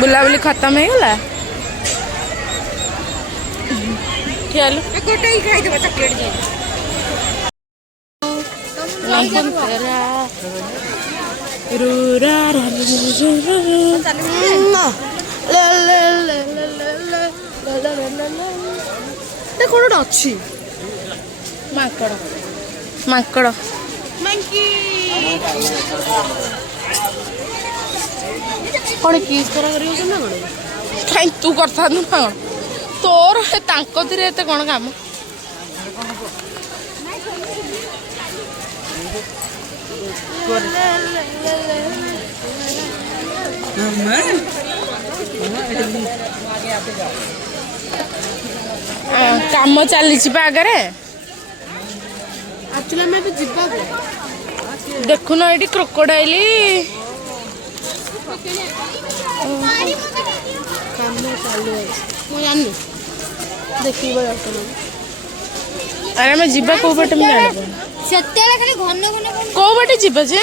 बुलाबुली खत्म हो गला ठियालु गोटे ही खाई देबो चॉकलेट जी कौन अच्छी माकड़ माकड़ कौन किस करा करियो ना कौन कहीं तू करता ना तोर तांको धीरे एते कौन काम काम चली आगे एक्चुअली मैं भी जिब्बा देखुन ये क्रोकोडाइल काम चालू मैं जानी देखी अरे मैं जीवा को बटे में जाने को बटे जीवा जे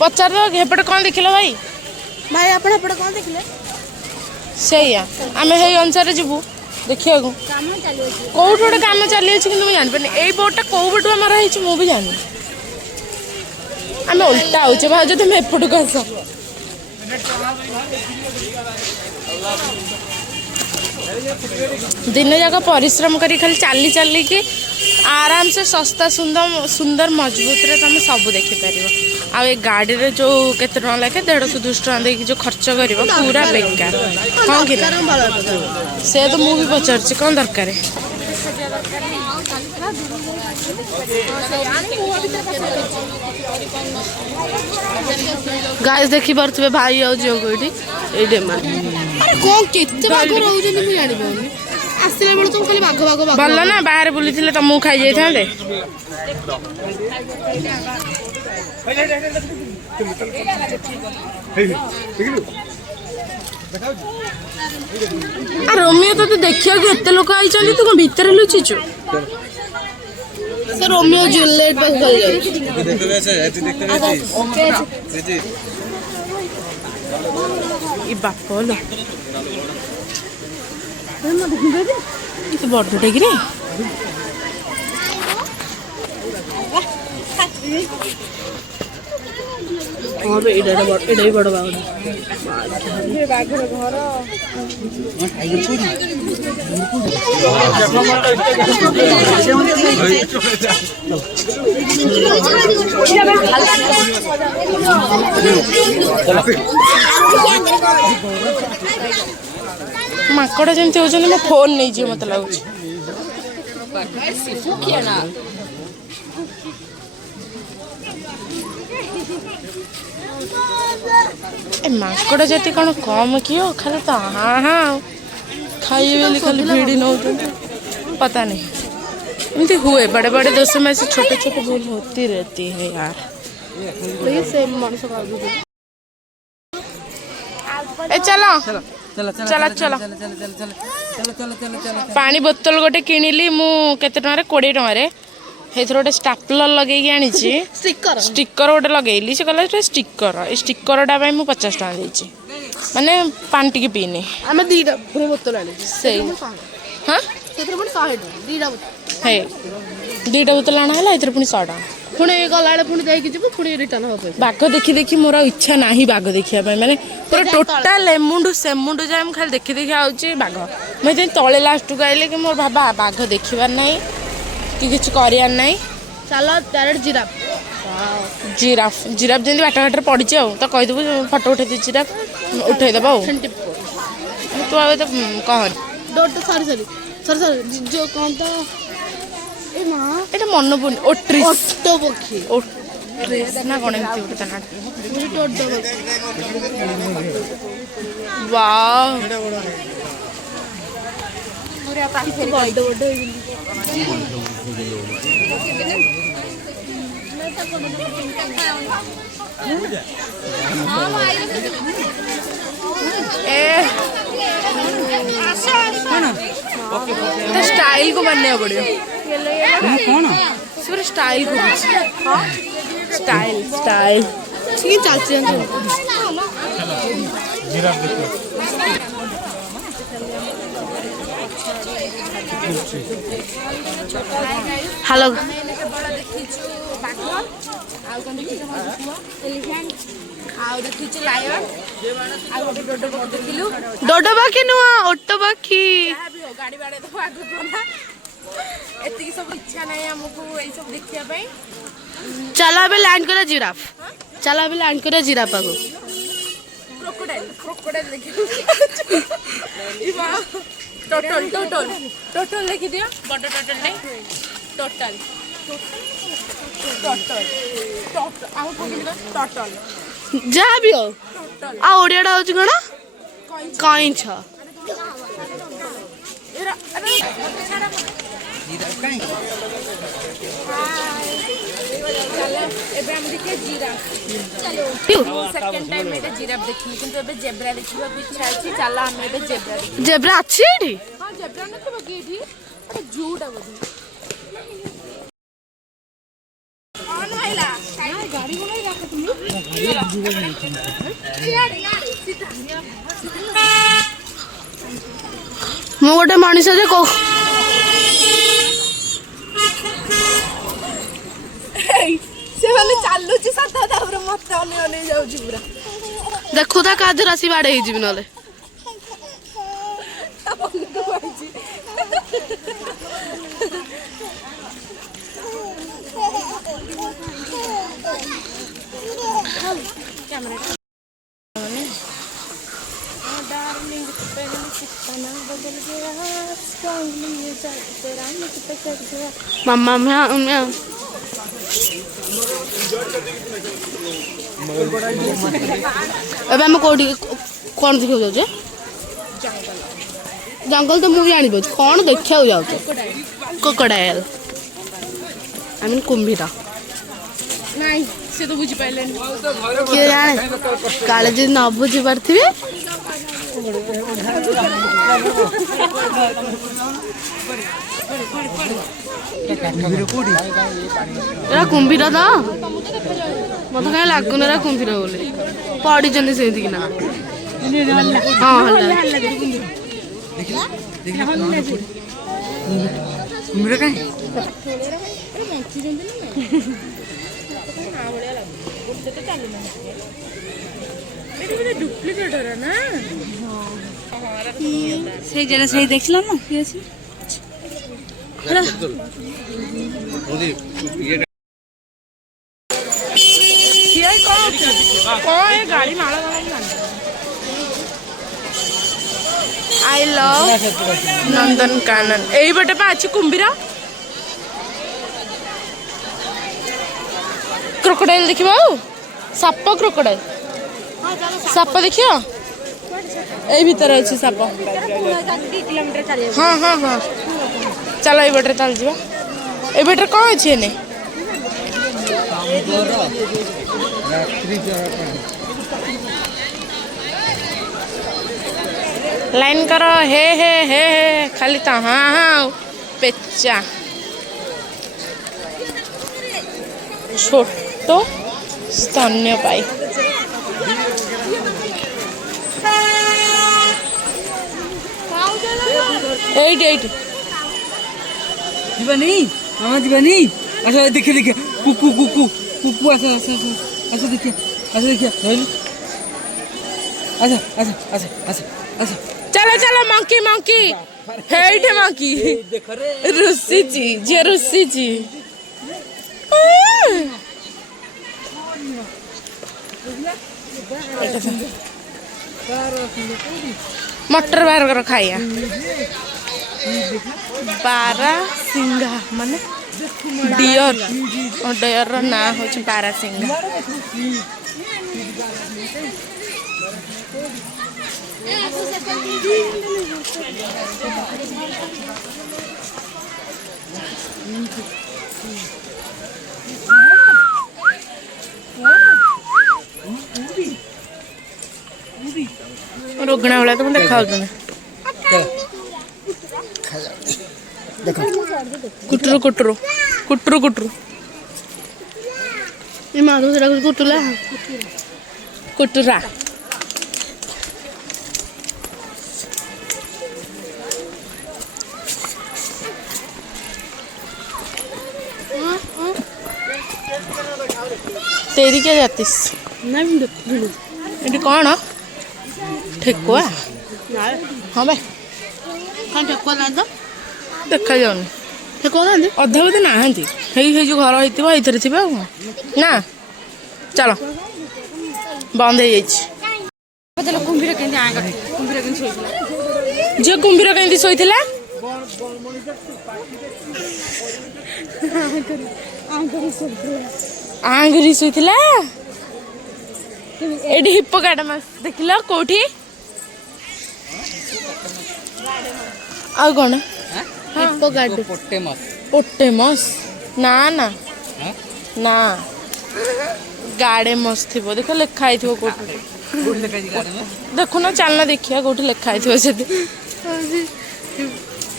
पचार हेपटे कौन देखिल भाई भाई आप एपटे कौन देखिले सैया आम हे अनुसार जीवु देखिए कौट गोटे कम चली मुझे जानी यही बोर्डटा कौ पटू आम रही मुझे जानी आम उल्टा हो भाज तुम एपट को आस दिन जाक परिश्रम कर खाली चली चली कि आराम से सस्ता सुंदर सुंदर मजबूत रे तुम सब देखिपर आ गाड़ी रे जो केते टका लेखे 150 200 टका देकी जो खर्च कर पूरा बेकार हाँ कि से तो मुझे पचार कौन दरकार गाइस देखी पारे भाई आ झील को ये कौन केते बाघ रहउछन मु जानि पाउनी आसला बेले तो खाली बाघ भल ना बाहर बुली तुमको खाई जाई थांदे रोमियो तो देखियो कि एते लोक आई तू कौन भीतर लुचिचु से रोमियो जूलियट पे गल ई बाप लो तो बड़टे कि हाँ बे एडा भी बड़ बाघ बाघर घर माकड़ जमी होती मो फोन नहीं जी मत लगुच माकड़ जाती कौन कम किए खाली तो हाँ हाँ खाइए खाली भिड़ी नौ पता नहीं एमती हुए बड़े बड़े दोस्तों में से छोटे छोटे भूल होती रहती है यार ए चलो चलो चलो पानी बोतल गोटे किनिली मु केते टंका 20 टंका हेथर गोटे स्टापलर लगे आनी स्टिकर गोटे लगेली से कहला स्टिकर स्टिकरटा 50 टका देची माने पानी टिके पीनी आमे दीटा पुरे बोतल आनी से हां सेतर पुनी 100 दीटा बोतल हे दीटा बोतल आना हला एथर पुनी 100 टका पुणी गलाड़े पुणी जाइए जीव पुणी रिटर्न हम बाघ देखी देखी मोर इच्छा नहीं बाघ देखिया माने पूरा टोटाल एमुंडू सेमुंडू जाए खाली देखी देखी आउची बाघ मुझे तले लास्ट को आइले कि मोर बाबा बाघ देखिबार नहीं कि किछ करियार नहीं चलो डायरेक्ट जिराफ जिराफ जिराफ जल्दी बाट घाटे पड़ी तो कहीदेबू फटो उठे जिराफ उठेदेव तू आ तो कह डोर तो सॉरी सॉरी सॉरी सॉरी जो कौन तो ए मां एटा मन पड़नी ओट्रिस ओट्टो पक्षी ओट्रिस ना कौन एमती गोटे तना डोर डोर वाओ पूरा पानी से बड़ बड़ स्टाइल को मानने पड़ो पूरा स्टाइल को स्टाइल स्टाइल ठीक चलती जिराफ देखो हेलो बड़ा देखिछु बाघ आउ कोन देखिछु एलिफेंट आउ देखिछु लायन आउ गोटे डोडो बाघ देखिलु डोडो बाकी नुआ ओटो बाकी यहाँ भी हो गाड़ी बाड़े तो आगु कोना एतिकी सब इच्छा नहीं हमको एई सब देखिया पई चला अबे लैंड करे जिराफ चला अबे लैंड करे जिराफ आगो क्रोकोडाइल देखिलु इबा टोटल लिखि दियो बड़ टोटल नहीं टोटल आउ कोन टोटल जा भी हो आ ओडियाडा होची कोन कइछ एरा अरे एबे हम देखिए जिराफ चलो सेकंड टाइम एटा जिराफ देखी किंतु एबे जेब्रा देखिबा इच्छा अछि चला हम एबे जेब्रा देखी जेब्रा अच्छी एठी हां जेब्रा नथिबो की एठी अरे जूडा बदी ऑन वाला गाड़ी बनाई राख तुम यार सीधा मु गोटे मनीष जे को से माने चालुची साता तापर मत अने जाउची पूरा देखु था काधर आसी बाड़े ही जीवन नले मम्मा मैं अब आम कौटी कौन देखा जाऊे जंगल तो मुझे जानी कौन देखा जाऊे क्रोकोडाइल आई मीन कुंभीर नहीं से तो बुझी पाइले किए जाने काले जी न बुझी पारे कुंभीर तो मत कहीं लगुन कुंभीर बोले पड़ी से हाँ डुप्लिकेट ना से जरा सही देखला ना ये से गाड़ी माला आई लव नंदन कानन यही बटे पा अच्छी कुंभीर क्रोकोडाइल देखिबा साप क्रोकोडाइल साप देखियो ए भीतर अच्छी साप हाँ हाँ हाँ चलो ये बटे चल जा ए बटे कौन अच्छे ने लाइन करो हे खाली तो हाँ हाँ पेचा छोटो स्तन्यपायी एट जीवानी मामा जीवानी अच्छा देखिए देखिए कुकू कुकू कुकू अच्छा अच्छा अच्छा देखिए अच्छा अच्छा अच्छा अच्छा अच्छा चलो चलो मंकी मंकी हेट मंकी रुसी जी रुसी जी मटर बार खाइया बारा सिंघा माने डियर डियर ना हो बारा सिंघा रोगना वाला तो मैं देखा कुटरू कुटरू कुटरू कुटरू ये माधो से कुटुला कुटुरा तेरी क्या जातीस ये कौन ठेकुआ हाँ भाई देखा जाऊनि अधा बोधे ना जो घर होते थे ना चलो बंद हो कुंभीर केମିତି झील कुंभीर कहीं शोला आंगुरी शोला एडी हिप्पोकाटामस देखिल कोठी आ कौन पोटेमस ना ना ना गाडेमस थी देख लिखाई थो कोठी देखुना चलना देखिया कोठी लिखाई थो से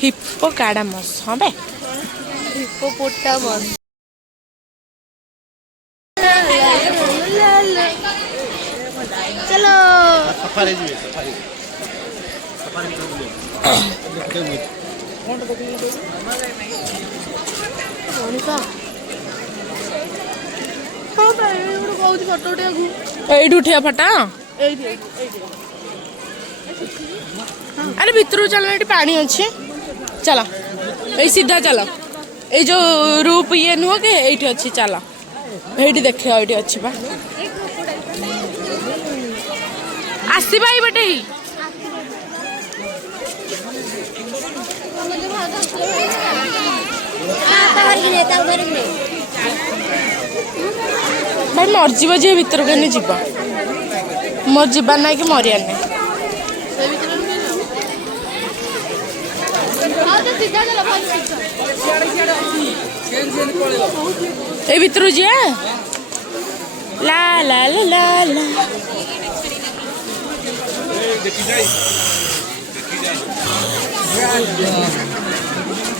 हिप्पोकाटामस हाँ बे हिप्पोपोटामस चलो सफारी एठू उठिया फटा अरे भितर चलना ये पानी अच्छे चला ये सीधा चला ये जो रूप ये नुह के ये अच्छी चला ये देख ये अच्छी बा आसवा ये बटे ही भाई मरजीव जी भर के जीव मोर जीवार ना कि मरियार ना ए भर जी ला ला ला ला ला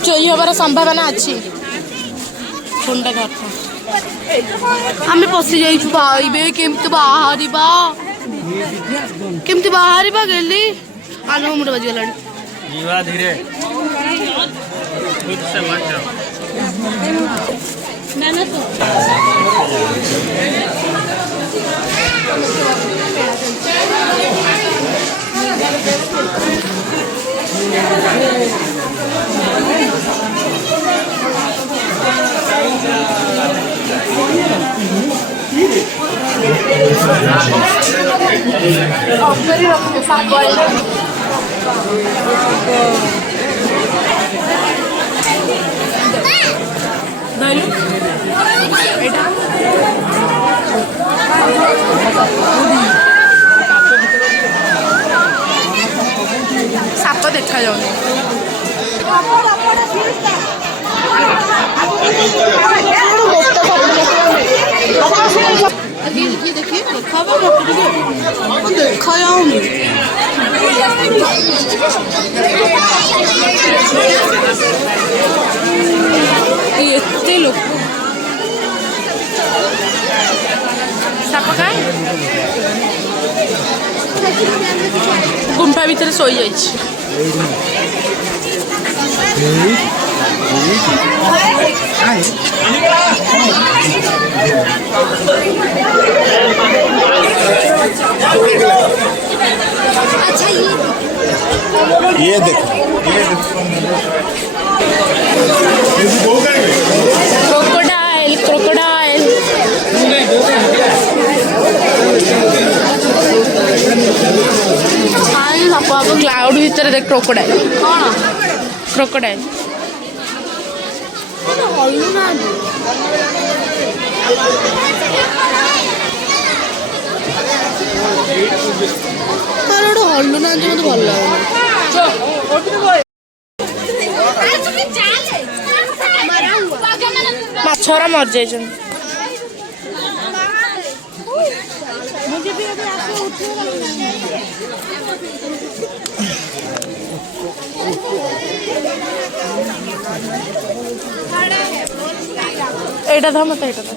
चोरी हबार संभावना अच्छी फोनटा कर आम पशि जाइबे केमती बाहर केमती बाहर गली आलो मुंड बजगला धीरे खुद से मत जाओ साप देखा जाऊनी एते लोक साप का गुंफा भीतर सोई जाइए ये देखो क्रोकोडाइल क्रोकोडाइल क्लाउड भीतर देख क्रोकोडाइल कौन क्रोकोडाइल हल्लू ना मत भल माछरा मर जाए एटा था मत एटा था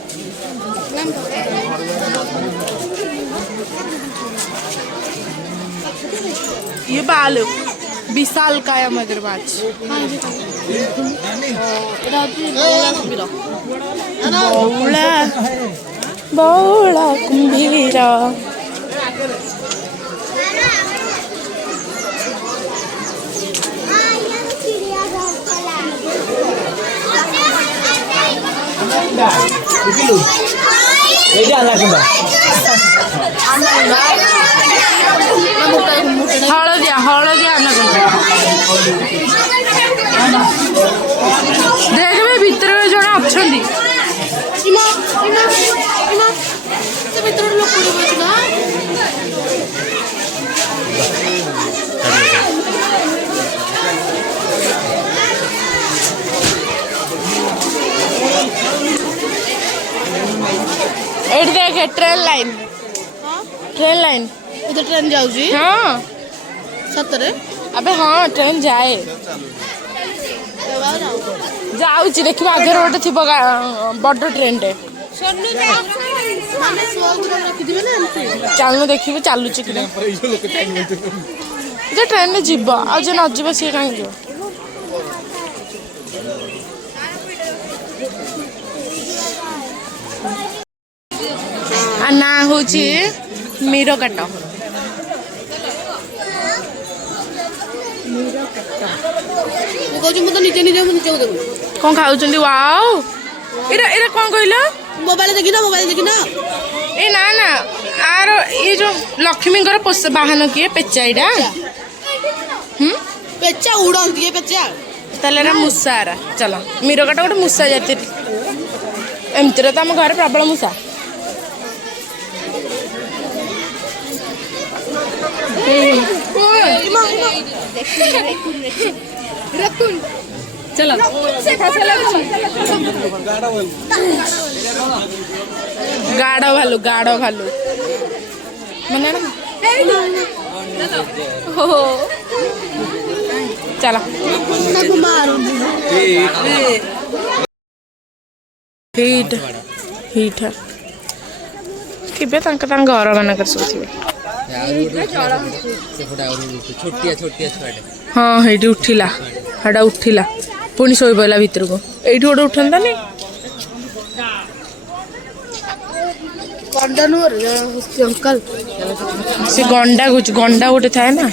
ये बाल विशाल काया मगरमच्छ बौला ବଉଳା କୁମ୍ଭୀର। ହଳଦିଆ ହଳଦିଆ ଆନାକୋଣ୍ଡା। ଦେଖିବେ ଭିତରେ ଜଣେ ଅଛନ୍ତି। एठी देखे ट्रेन लाइन इधर ट्रेन जाऊँगी हाँ सतरे अबे हाँ ट्रेन जाए जाऊँच देखिए आगे रोड थी बड़ ट्रेन टे चलू देखिए चलुची कि जो ट्रेन में जीव आ जो न जीव सी कहीं जीव ना हूँ मीरकाट कौन खाऊ वाओ एरा एरा कौन कहल मोबाइल देखी ना ए ना ना आर ये जो लक्ष्मी वाहन किए पेचा इटा पेचा उड़ाती है पेचा ताले मूसा चलो मीरकाट गोटे मूसा जाति एमती तो आम घर प्रबल मूसा चलो गाढ़ भालू मैंने चलो हिट हिट घर मानक सब हाँ ये उठिला हाड़ा उठिला पुणी शोई पड़ा भितर को ये गोटे उठता नहीं अंकल से गंडा गंडा गोटे थाए ना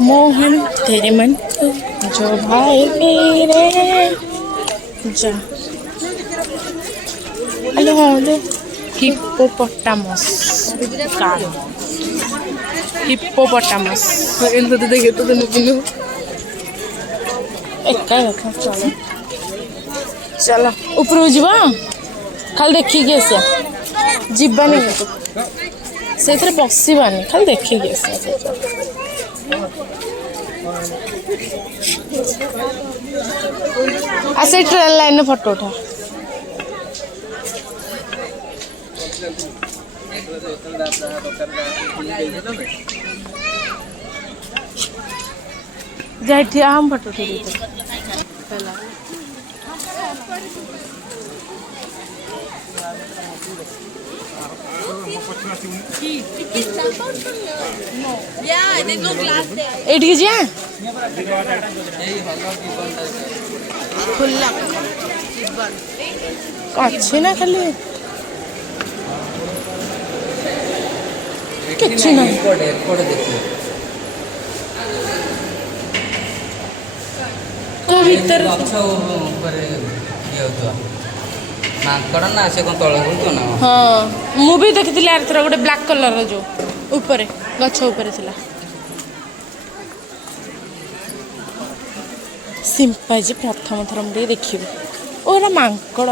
मोहन तेरे मन जो भाई मेरे जा हेलो हेलो हिप्पोपोटामस हिप्पोपोटामस इनको तो देखे तो नहीं एक चलो चलो ऊपर जीवा खाली देखिए आसिया जीवानी से बसवानी खाली देखिए आसे ट्रेन लाइन में फोटो उठा जा हम फोटो उठे एठी जा अच्छे ना खाली किसी ना तो भीतर मांकड़ ना से कौन तले बुलतो ना हाँ मु भी देखी आर थर गोटे ब्लैक कलर जो ऊपर गछ ऊपर थिला सिंपाजी प्रथम थर मुझे देखिए ओरा मांकड़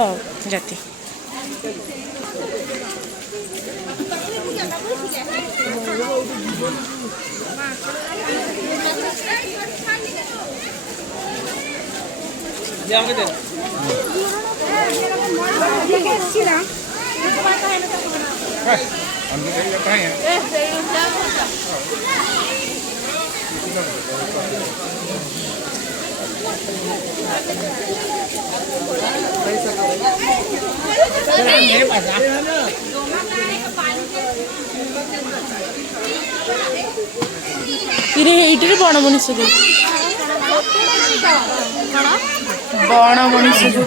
जाति ଇରେ ଏଇଟିରେ ବଣ ମଣିଷ ଦେଇ ବଣ ମଣିଷ ଯୋଉ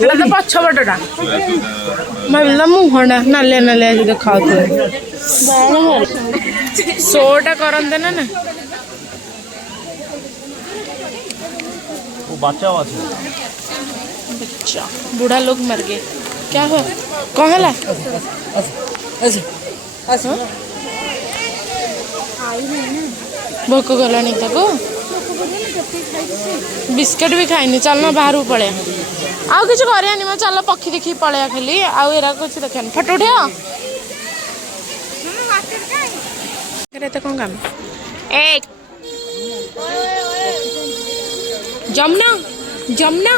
ଏଇଟା ତ ପଛ ପଟଟା ଭାବିଲା ମୁହଁଟା ନାଲିଆ ନାଲିଆ ଆଜି ଦେଖାଉଥିବ ଶୋଟା କରନ୍ତେ ନା ନା बच्चा हुआ था बच्चा बूढ़ा लोग मर गए क्या हो कौन है भोक गलानी ताको बिस्किट भी खाइनी चलना बाहर पड़े आउ किसी करानी मैं चल पक्षी देखी पड़े खाली आउ एरा कुछ देखानी फोटो उठे कौन काम एक जमुना जमुना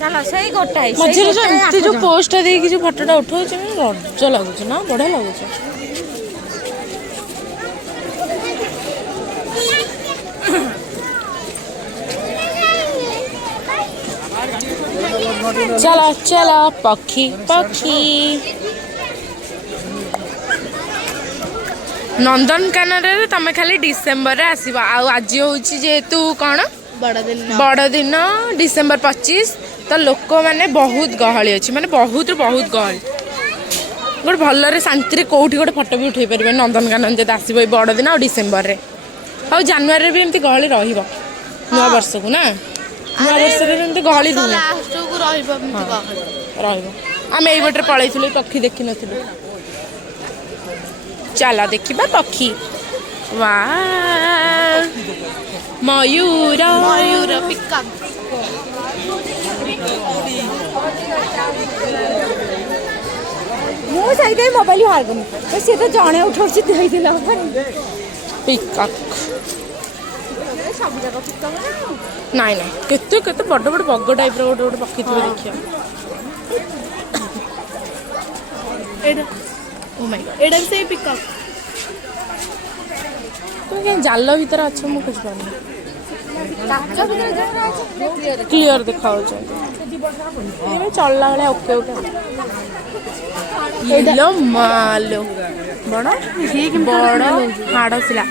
चलो सही गोटाई मझे जो पोस्ट देखिए जो फोटोटा उठाऊ रज लगुच ना बढ़िया लगुच चलो चलो पक्षी पक्षी नंदनकानन तुम खाली डिसेम्बर रे आसब आज हूँ जेहेतु कौन बड़ दिन डिसेम्बर 25 तो लोक मैंने बहुत गहली अच्छी माने बहुत बहुत गहली गोटे भलरे शांति कौटी गोटे फोटो भी उठे पारे नंदनकानन जब आसब बड़ दिन और डिसेम्बर रे और जानुआरी भी एमती गहली नुआ वर्ष को ना नुआ वर्ष गहली आम यही बटे पलैलु पक्षी देखी नु चला देखा पक्षी वाह मयूर मयूर पिकअप मुझे मोबाइल बाहर कर सी तो जड़े उठा पिकअप नाई ना केते केते बड़ बड़ बग टाइप गोटे गोटे पक्षी थी देखिए ओ माय गॉड एडा से पिकअप तुम क्या जाल भीतर अच्छे मुझे बुझ पानी क्लियर देखा चलला भाया ओके ओके येलो मालो बड़ बड़ हाड़सिला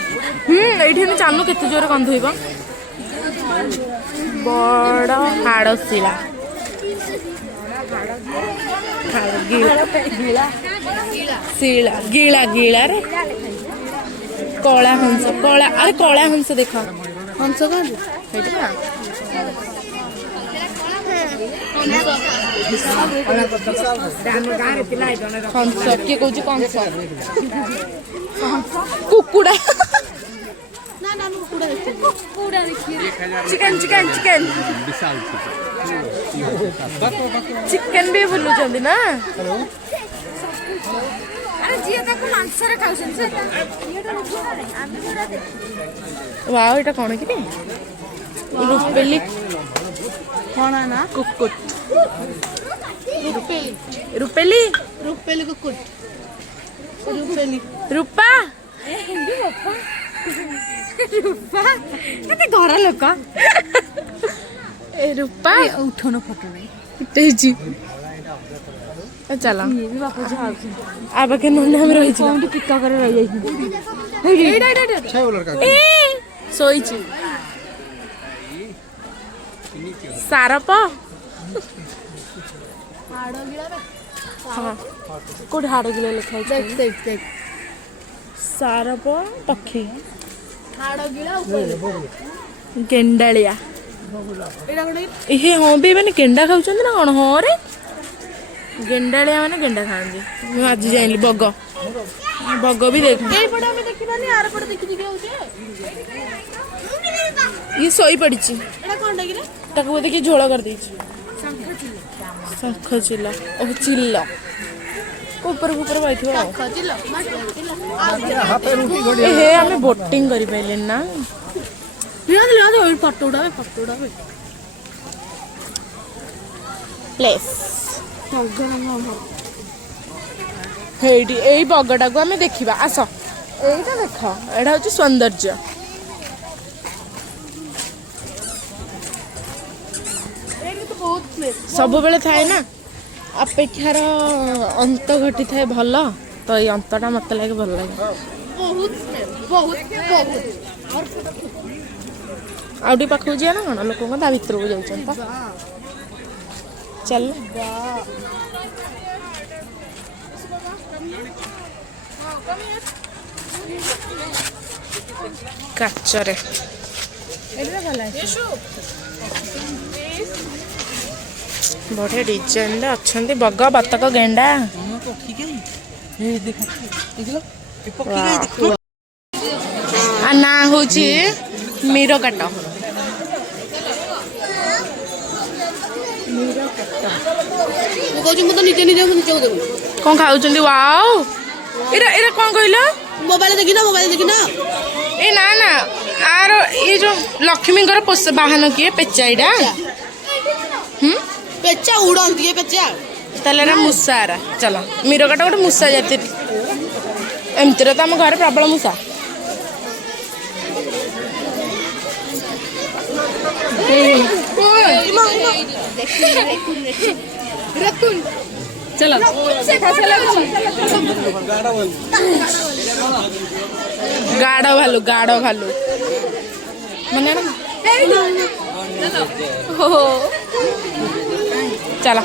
ये चालू केते जोर गंधइब बड़ हाड़सिला शिला गिला गिला रे कला हंस कला अरे कला हंस देख हंस कौन हंस किए कौन कंस कुकुड़ा चिकन चिकन चिकन चिकन भी बुलुचंदी ना वाओ एटा कौन कि रुपेली कौन ना कुकुट रुपेली रुपेली रुपेली कुकुट रुपेली रूपा रूपा केते घर लोक ए रूपा उठोनो फोटो नहीं तेजी चला ये भी वापस जा आ बाके नन्ना हम रही छी फोन पिका करे रह जाई सोईची सारप हाँ कोड हाड़ गिला लिखा है देख देख देख सारप पक्षी हाड़ गिला ऊपर गेंडालिया एडा कोने ये हाँ भी मैंने गेंडा खाऊँ ना कौन हाँ रे गेंडालिया मैंने गेंडा खाती मैं आज जाइली बग बग भी देख ए पड़े हमें देखिनानी आर पड़े देखि दिखे होचे ये सोई पड़ी एडा कोन डगिरे ताको देखिए झोला कर दी ଶଙ୍ଖ ଚିଲ ଓ ଚିଲ ऊपर बैठो हे आमे बोटिंग करि पाइले ना फोटो उड़ा प्लेस हेडी एई बगडा को आमे देखिबा आस एटा देख एटा होची सौंदर्य सब बेले थाए ना अपेक्षार अंत घटी थाए भल तो ये अंतटा मत लगे भल लगे आउटी पाखु जा ना कौन लोक ता भर को जाऊँ चल काचरे बढ़िया डिजाइन अच्छा बग बतक गेंडा ना हूँ मीरकाट कौन खाऊ वाओ एरा एरा कौन कहल मोबाइल देखी ना ए ना ना आर ये जो लक्ष्मी वाहन किए पेचा इटा पेचा उड़ाती है पेचा ताले मूसा चलो मीरकाट गोटे मूसा जाति एमती तो आम घर प्रबल मूसा चलो गाढ़ भालू मन चलो